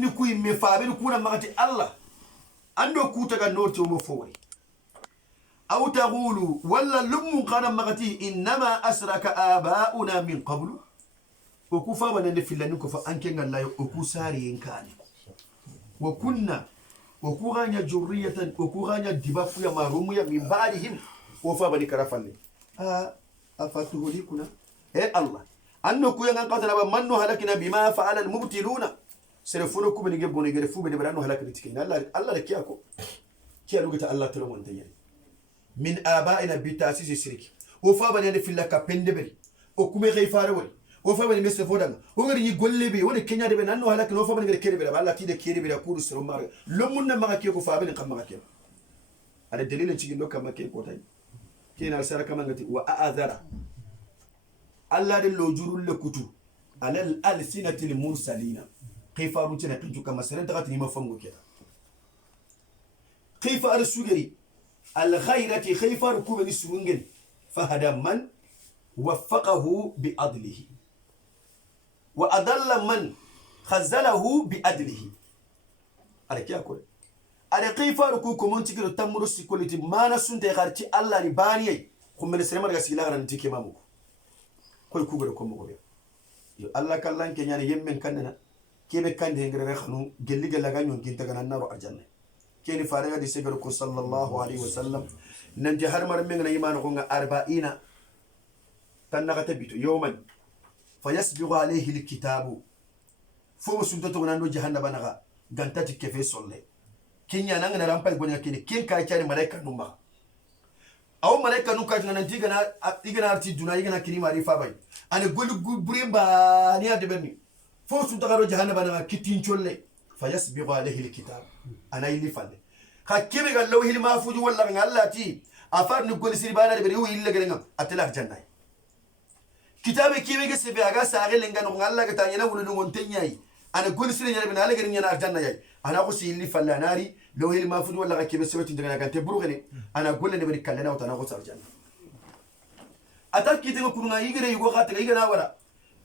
ni kuy me fabe kuna magati Allah ando kuta ga norti mo fowri aw taqulu walla lumu qana magati inma asraka abauna min qablu o ku fa banande filani ko fa anke ngallayo o ku sari enkani wa kunna o ku ganya jurriyatan o ku ganya dibafu ya marumu ya min ba'dihim o fa bani karafalle afatuhulikuna Allah anno ku yang qatana ba manno halakina bima fa'ala al-mubtiluna serefuno ku bani gebone gere fu bani barano halakina tikina Allah kiyako kiyalu gata Allah tolo mon tayani min aba'ina bitasisi sirki o fa bani filaka pendebel o kume khayfare wal o fa bani messe fodanga o ngari ni golle be woni kenya de be nanno halakina o fa bani kere be Allah ti de kere be kuru sero mar lo munna maga ke ko fa bani kam maga ke ada dalilin cikin dokka make ko tay kina saraka mangati wa a'adhara Allah de lo jurul le kutu alal alsinatil mursalina khifaru tana kintu kama sanan tagati ni mafango keda khifar sugari al khairati khifar kubani surungen fahada man waffaqahu bi adlihi wa adalla man khazalahu bi adlihi alakiya ko ala khifar ku ko mon tigiro tamuro sikoliti mana sunte garti Allah ni baniye ko men sere marga sigila garan tike mamu koy kubere ko mo gobe yo Allah kallan ke nyani yemmen kannana kebe kande ngere khanu gelli gella ga nyon kinta gana naro arjanna keni faraga di segaro ko sallallahu alaihi wasallam nan jahar mar men na imanu ko nga 40 tan naga tabitu yawman fayasbiqu alayhi alkitabu fo sunta to nan do jahannaba naga gantati kefe solle kinya nan na rampay gonya kini kin ka cyari malaika numba aw malaika nu ka nan tigana igana arti duna igana kini mari fa bay ane golu burimba ni ade benni fo sunta garo jahannaba naga kitin cholle fayasbiqu alayhi alkitab ana ili falle ka kebe ga lawhil mahfuz walla ngallati afar ni gol siribana de wi illa grenga atela janna kitabe kebe ga sebe aga saare lenga no ngalla ga tanyana wulu ngon tenyai ana gol sire nyare bina ala grenga na janna yai ana ko si ili falle nari lawhil mahfuz walla ga kebe sebe tinga ga te burugene ana golle de bari kallena wata ko sar janna atakki te ko kunga yigere yugo khata yigana wala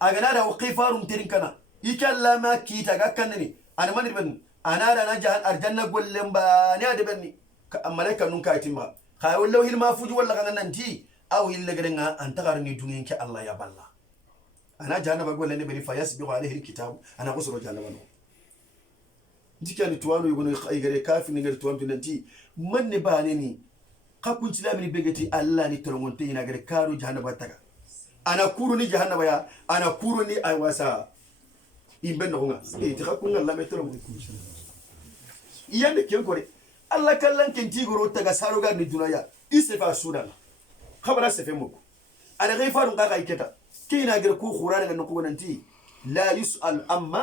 aga na da qifarum terinkana ikalla ma kita ga kannani ana mani ben ana da na jahan arjanna gollen ba ne da benni malaika nun ka timma khay wallahu hil mafuju walla kana nanti aw illa garenga anta garni duniyan ke Allah ya balla ana jahanna ba gollen be fa yasbiqu alayhi alkitab ana qusru jahanna no dikani tuwanu yugo khay gare kafi ni gare tuwantu nanti manne ba ne ni kakun tilamini begeti Allah ni tolongonte ina gare karu jahanna ba taga ana kuru ni jahanna ba ya ana kuru ni ay wasa imbe nonga ti hakunga la metro mo iyande ken kore Allah kallan ken tigoro taga saruga ni dunaya isefa sudan khabara sefe mo ana gaifaru ga gaiketa kina gere ku khurana ga noko nanti la yusal amma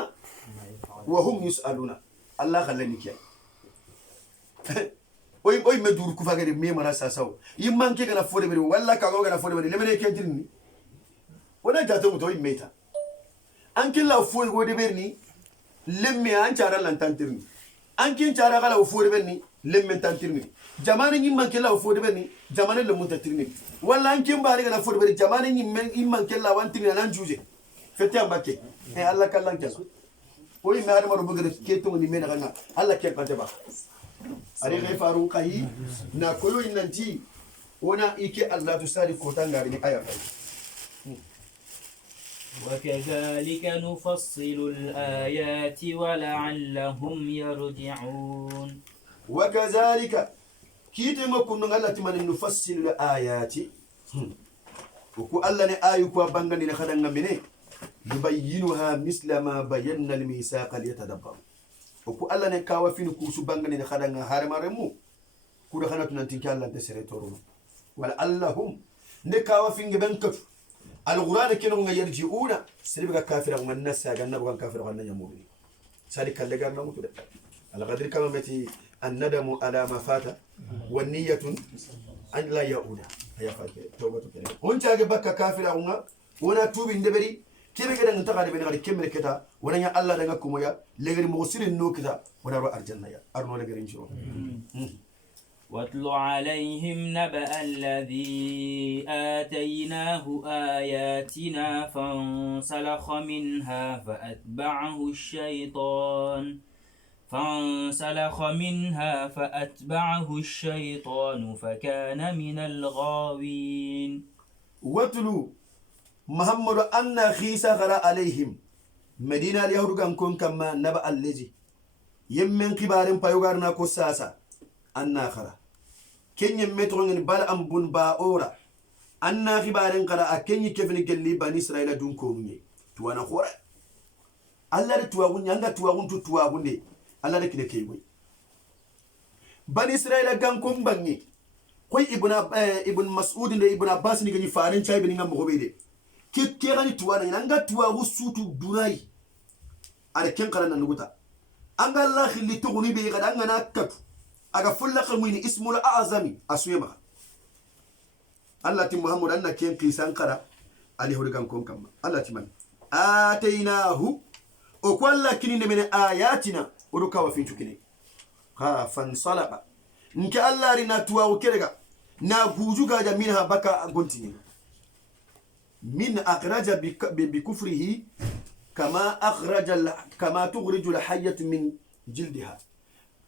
wa hum yusaluna Allah khallani kiya oy medur ku fagere me mara sasaw yimman ke gana fode bere walla ka go gana fode bere lemene kentirni wala jato mo to imeta ankin la fo go de berni lemme an cara lan tantirni ankin cara gala fo de berni lemme tantirni jamane nyi man kella fo de berni jamane le mun tantirni walla ankin bari gala fo de berni jamane nyi man kella wantirni nan juje fete ambake e Allah kallan kella oy me adama rubu gere keto ni mena gana Allah kel pante ba ari kay faru kai na koyo inanti ona ike Allah tu sari kotangari ni aya kai وكذلك نفصل الآيات ولعلهم يرجعون وكذلك كيتم كنا غلط من نفصل الآيات وكو الله ني آيكو بانغاني خدان مني يبينها مثل ما بينا الميثاق ليتدبر وكو الله ني كاوا فين كوسو بانغاني خدان هارمارمو كو خناتو نانتي كالله تسري تورو ولا اللهم نكاوا فين بنكف القرآن كانوا يرجعون سلبك كافر من الناس جنب وان كافر وان يموت سالك اللي قال نموت على قدر كما متي الندم على ما فات والنية أن لا يعود هي فاتة توبة كده وانت أجبك كافر عنا وانا توب إندبري كيف كده نتقال بين غير كم كده وانا يا الله دعاكم يا لغير مغسل النو كده وانا رو أرجعنا يا أرنو لغير إنشوا واتل عليهم نبأ الذي آتيناه آياتنا فانسلخ منها فأتبعه الشيطان فكان من الغاوين واتلو محمد أن خيسا غرا عليهم مدينة اليهود كان كون كما نبأ الذي يمن كبارن بايوغارنا كوساسا أن خرا كن يمترون بال أم بن باورا أن كبارن قرا أكن كيفن جلي بني إسرائيل دون كومني توانا خورا الله تواغون يانغا تواغون تواغون دي الله كده كيوي بني إسرائيل كان كوم بني كوي ابن مسعود دي ابن عباس ني غني فارن تشاي بني ngam gobe de ke gani tuwana yanga tuwagu sutu dunai ada ken qara nan nuguta anga Allah khilli tuguni be gada ngana katu aga fulla qalmini ismul a'zami asuyema Allah ti Muhammad anna ken qisan qara ali hodigan kon kamma Allah ti man atainahu o kwalla kininde mene ayatina uruka wa fintu kine ha fansalaqa nke Allah rina tuwagu kerega na guju gaja minha baka gontini من أخرج بكفره كما تخرج الحية من جلدها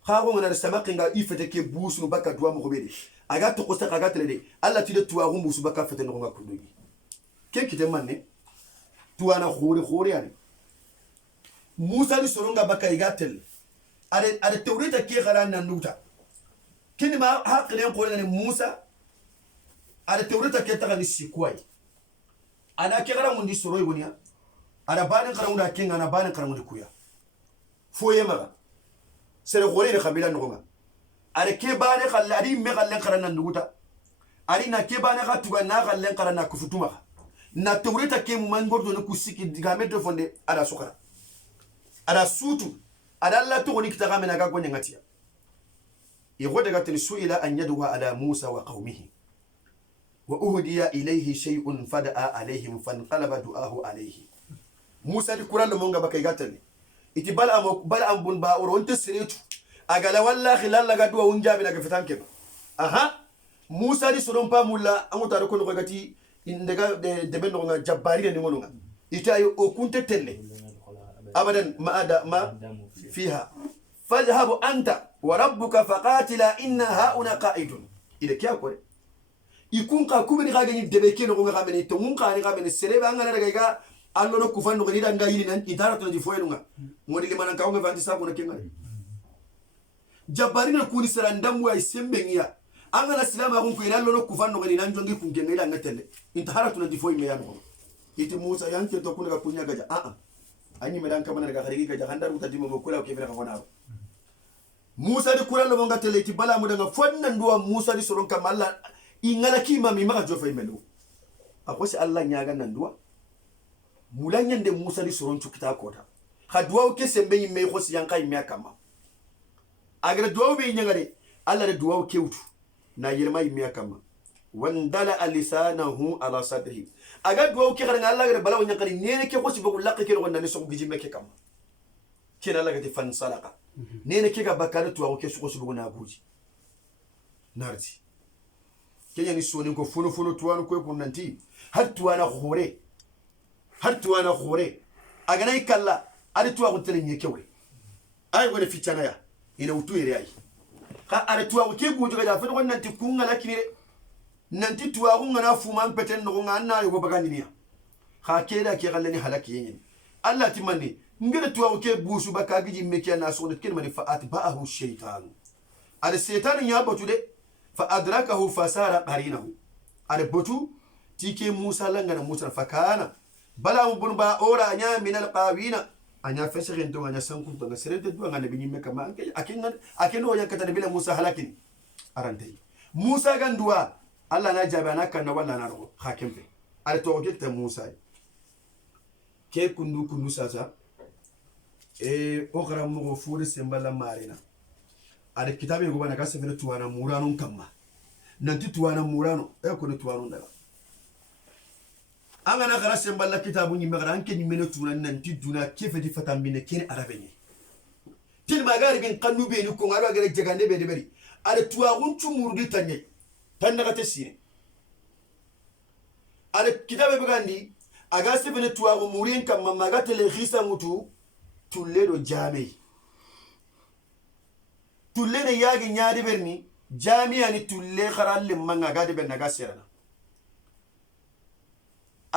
خاغو من السماق nga ifete ke busu baka duwa mo bede aga to kosta aga tele alla tide tuwa go busu baka fete no nga kundogi ken kite manne tuwa na khore ari Musa ni soronga baka igatel are tawrita ke garana nuta ken ma haqren ko ne Musa are tawrita ke tagani sikwai ana ke gara mundi soro ygonia ana banin karamunda kenga ana banin karamundi kuya foye maga sere gore ne kabila ngonga are ke bane khalla ari me khallen karana nduguta ari na ke bane khatuga na khallen karana kufutuma na tawreta ke mu mangordo ne kusiki digame de fonde ada sukara ada sutu ada Allah to goni kitaka mena ga gonya ngatia yigode gatin suila an yadwa ala Musa wa qaumihi وأهدي إليه شيء فدعا عليهم فانقلب دعاه عليه موسى دي قران مونغا بكاي غاتني iti bal am bun ba oro onte seretu agala wallahi lalla ga duwa unjabi daga fitanke aha Musa di soron pa mulla amuta ko no gati indega de benno nga jabbari de ngono nga itayo o kunte telle abadan ma fiha fadhhabu anta wa rabbuka faqatila inna hauna qa'idun ida kya ko ikun ka kubini ka gani debe ke no nga meni to mun ka ni ka meni serebe angana daga ga allo no kufando ko ni dan ga yini nan itara to di foyenu nga ngodi limanan ka nga vanti sabu na kenga jabari na kuni sarandam wa isembe ngiya angana silama ko ina allo no kufando ko ni nan jongi kun kenga ila ngatelle itara to di foy me yan ko iti Musa yanke to kuna ka kunya gaja anyi medan ka mana daga kharigi gaja handar uta dimo ko kula ko fera ka wona Musa di kula lo ngatelle iti bala mu daga fonnan duwa Musa di soron kam Allah ingala kima mi maka jofa imelo akwasi Allah nyaga nandua mulanya nde Musa di soron chukita kota khadwa ke sembe yimme khosi yanka yimme kama agra duwa be nyangare Allah de duwa ke utu na yirma yimme kama wandala alisanahu ala sadri aga duwa ke garanga Allah gar balaw nyangari nene ke khosi bagul lakke ke ronda ne so gijime ke kama kina Allah gati fan salaka nene ke ga bakana tuwa ke so khosi baguna buji narti kenya ni soni ko fono tuwanu ko ko nanti har tuwana khore agana ikalla ari tuwa ko tele nyekewe ay gone ficana ya ina utu ere ay ka ari tuwa ko ke bujo ga fa ko nanti kunga lakini nanti tuwa ko ngana fuma peten no ngana yo bagandi niya ka keda ke galle ni halaki yin Allah timanni ngere tuwa ko ke busu baka giji mekiya na so ne kirmani fa atba'ahu shaytan ari shaytan ya batude فأدركه فسار قرينه على بوتو تيكي موسى لنغنا موسى فكان بلا مبن با اورا نيا من القاوين انيا فسخين تو انيا سانكو تو سرت دو غنا بني مكا ما اكن هو يكتا بلا موسى هلاكين ارانتي موسى غندوا الله نجابنا كان ولا نارو حاكم في على توجت موسى كي كندو ساسا اوغرا مغو فور سمبلا مارينا ada kitabe go bana kase fere tuwana murano kamma nanti tuwana murano ko ne tuwano daga angana gara semballa kitabu ni megara anke ni meno tuna nanti duna kefe di fatambine kene arabeni til magari bin kanu be ni ko ngaro gare jagande be de beri ada tuwagun cumurdi tanye tannaga tesine ada kitabe begandi aga sefene tuwagu murin kamma maga tele khisa mutu tulle do jami tulle ne yagi nyaadi berni jami ani tulle kharalle manga gade ben naga serana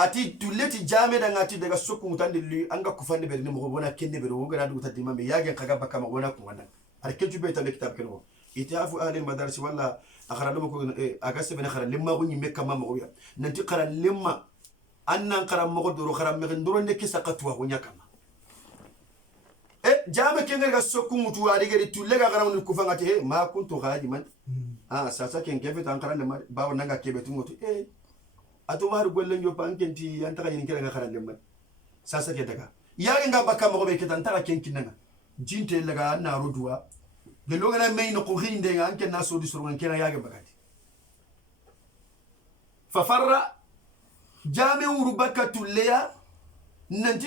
ati tulle ti jami da ngati daga sokku mutande li anga kufande berni mo bona kende bero wogana du tadi mambe yagi kaga baka ma wona ko wanda ar keltu be tan kitab keno itafu ahli madarisi wala akhara dum ko aga sefene khara limma ko nyimme kamma mo ya nanti khara limma annan karam mo duro karam me nduro ne kisa katwa ko nyakama jame kenga ga sokku mutu ari gari tulle ga garam ni kufangati he ma kuntu ghadiman sasa ken kefe tan karande ma bawo nanga kebe tungoto atu maru golle nyo pankenti anta yin kera ga karande ma sasa ke daga yari nga bakka mo be ketan tara ken kinanga jinte laga na roduwa de logana me no ko hinde nga anke na so di suru ngena yage bakati fa farra jame uru bakka tulleya nanti